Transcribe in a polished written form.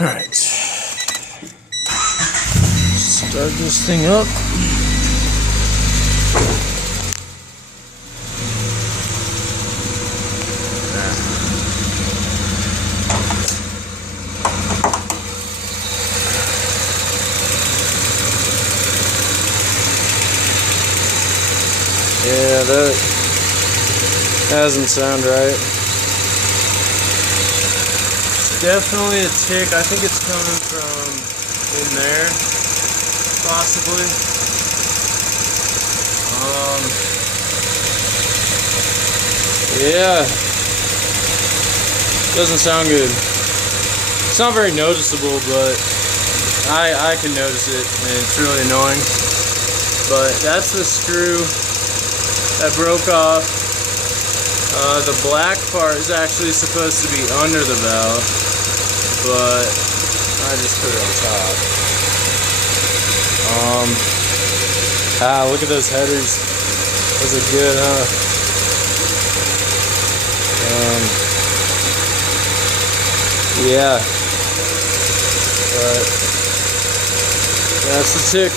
Alright. Start this thing up. Yeah, that doesn't sound right. It's definitely a tick. I think it's coming from in there, possibly. Yeah, doesn't sound good. It's not very noticeable, but I can notice it, and it's really annoying. But that's the screw that broke off. The black part is actually supposed to be under the valve, but I just put it on top. Look at those headers. Those are good, huh? Yeah. But that's the tick.